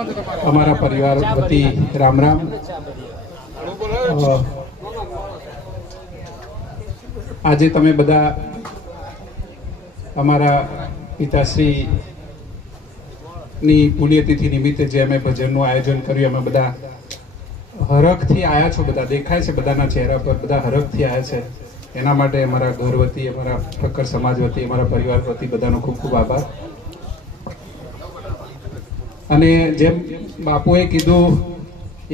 અમારા પરિવાર વતી રામ રામ. આજે તમે બધા અમારા પિતાશ્રીની પુણ્યતિથિ નિમિત્તે જે અમે ભજનનું આયોજન કર્યું, અમે બધા હરખથી આવ્યા છો. બધા દેખાય છે, બધાના ચહેરા પર બધા હરખથી આવ્યા છે. એના માટે અમારા ઘર વતી, અમારા પ્રખર સમાજ વતી, અમારા પરિવાર વતી બધાનો ખૂબ ખૂબ આભાર. અને જેમ બાપુએ કીધું,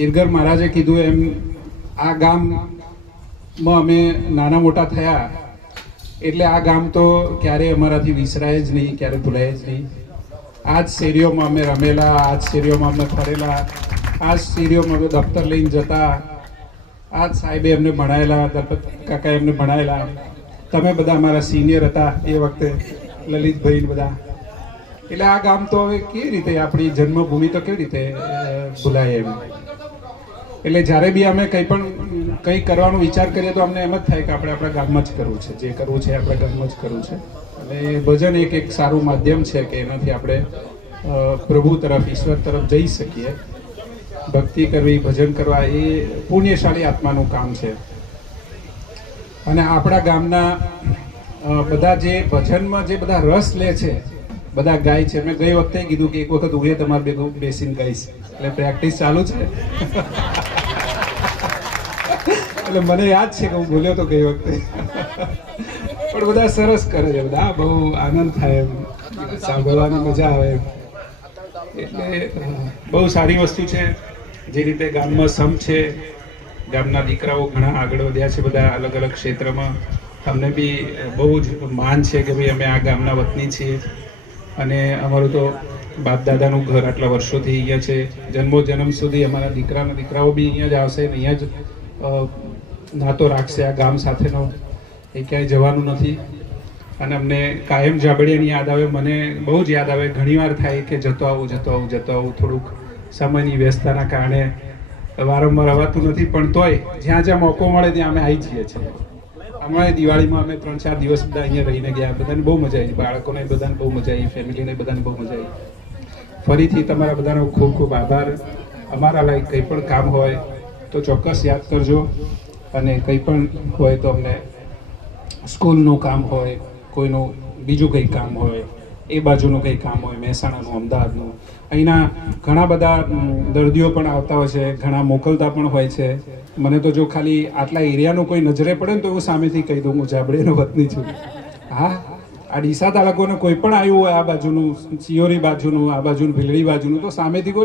ઈરગર મહારાજે કીધું એમ, આ ગામમાં અમે નાના મોટા થયા એટલે આ ગામ તો ક્યારેય અમારાથી વિસરાય જ નહીં, ક્યારે ભૂલાય જ નહીં. આ જ શેરીઓમાં અમે રમેલા, આ જ શેરીઓમાં અમે ફરેલા, આ જ શેરીઓમાં અમે દફતર લઈને જતા, આ જ સાહેબે એમને ભણાયેલા, દલપત કાકાએ એમને ભણાયેલા. તમે બધા અમારા સિનિયર હતા એ વખતે, લલિતભાઈ બધા. એટલે આ ગામ તો હવે કેવી રીતે, આપણી જન્મભૂમિ તો કેવી રીતે ભૂલાય એમ. એટલે જ્યારે બી અમે કંઈ કરવાનો વિચાર કરીએ તો અમને એમ જ થાય કે આપણે આપણા ગામમાં જ કરવું છે, જે કરવું છે આપણા ગામમાં જ કરવું છે. અને ભજન એક સારું માધ્યમ છે કે એનાથી આપણે પ્રભુ તરફ, ઈશ્વર તરફ જઈ શકીએ. ભક્તિ કરવી, ભજન કરવા એ પુણ્યશાળી આત્માનું કામ છે. અને આપણા ગામના બધા જે ભજનમાં જે બધા રસ લે છે, બધા ગાય છે. મેં ગઈ વખતે કીધું કે એક વખત હું તમારે ભેગું બેસીને ગાઈશ, એટલે પ્રેક્ટિસ ચાલુ છે. એટલે મને યાદ છે કે હું બોલ્યો તો ગઈ વખતે. પણ બધા સરસ કરે છે, બધા બહુ આનંદ થાય એમ, સાંભળવાની મજા આવે એમ. એટલે બહુ સારી વસ્તુ છે. જે રીતે ગામમાં સમ છે, ગામના દીકરાઓ ઘણા આગળ વધ્યા છે, બધા અલગ અલગ ક્ષેત્રમાં. અમને બી બહુ જ માન છે કે ભાઈ અમે આ ગામના વતની છીએ. અને અમારું તો બાપ દાદાનું ઘર આટલા વર્ષોથી અહીંયા છે. જન્મોજન્મ સુધી અમારા દીકરાઓ બી અહીંયા જ આવશે ને અહીંયા જ નાતો રાખશે આ ગામ સાથેનો. એ ક્યાંય જવાનું નથી. અને અમને કાયમ જાબડિયાની યાદ આવે. મને બહુ જ યાદ આવે. ઘણીવાર થાય કે જતો આવું. થોડુંક સમયની વ્યસ્તતાના કારણે વારંવાર અવાતું નથી, પણ તોય જ્યાં જ્યાં મોકો મળે ત્યાં અમે આવી જઈએ છીએ. અમારે દિવાળીમાં અમે 3-4 દિવસ બધા અહીંયા રહીને ગયા. બધાને બહુ મજા આવી, બાળકોને બધાને બહુ મજા આવી, ફેમિલીને બધાને બહુ મજા આવી. ફરીથી તમારા બધાનો ખૂબ ખૂબ આભાર. અમારા લાયક કંઈ પણ કામ હોય તો ચોક્કસ યાદ કરજો. અને કંઈ પણ હોય તો અમને, સ્કૂલનું કામ હોય, કોઈનું બીજું કંઈ કામ હોય, એ બાજુનું કંઈ કામ હોય, મહેસાણાનું, અમદાવાદનું, અહીંના ઘણા બધા દર્દીઓ પણ આવતા હોય છે, ઘણા મોકલતા પણ હોય છે. મને તો જો ખાલી આટલા એરિયાનું કોઈ નજરે પડે ને તો હું સામેથી કહી દઉં હું જાબડીનો વતની છું. હા, આ ડીસા તાલુકાનું કોઈ પણ આવ્યું હોય, આ બાજુનું, સિયોરી બાજુનું, આ બાજુનું, ભીલડી બાજુનું, તો સામેથી કોઈ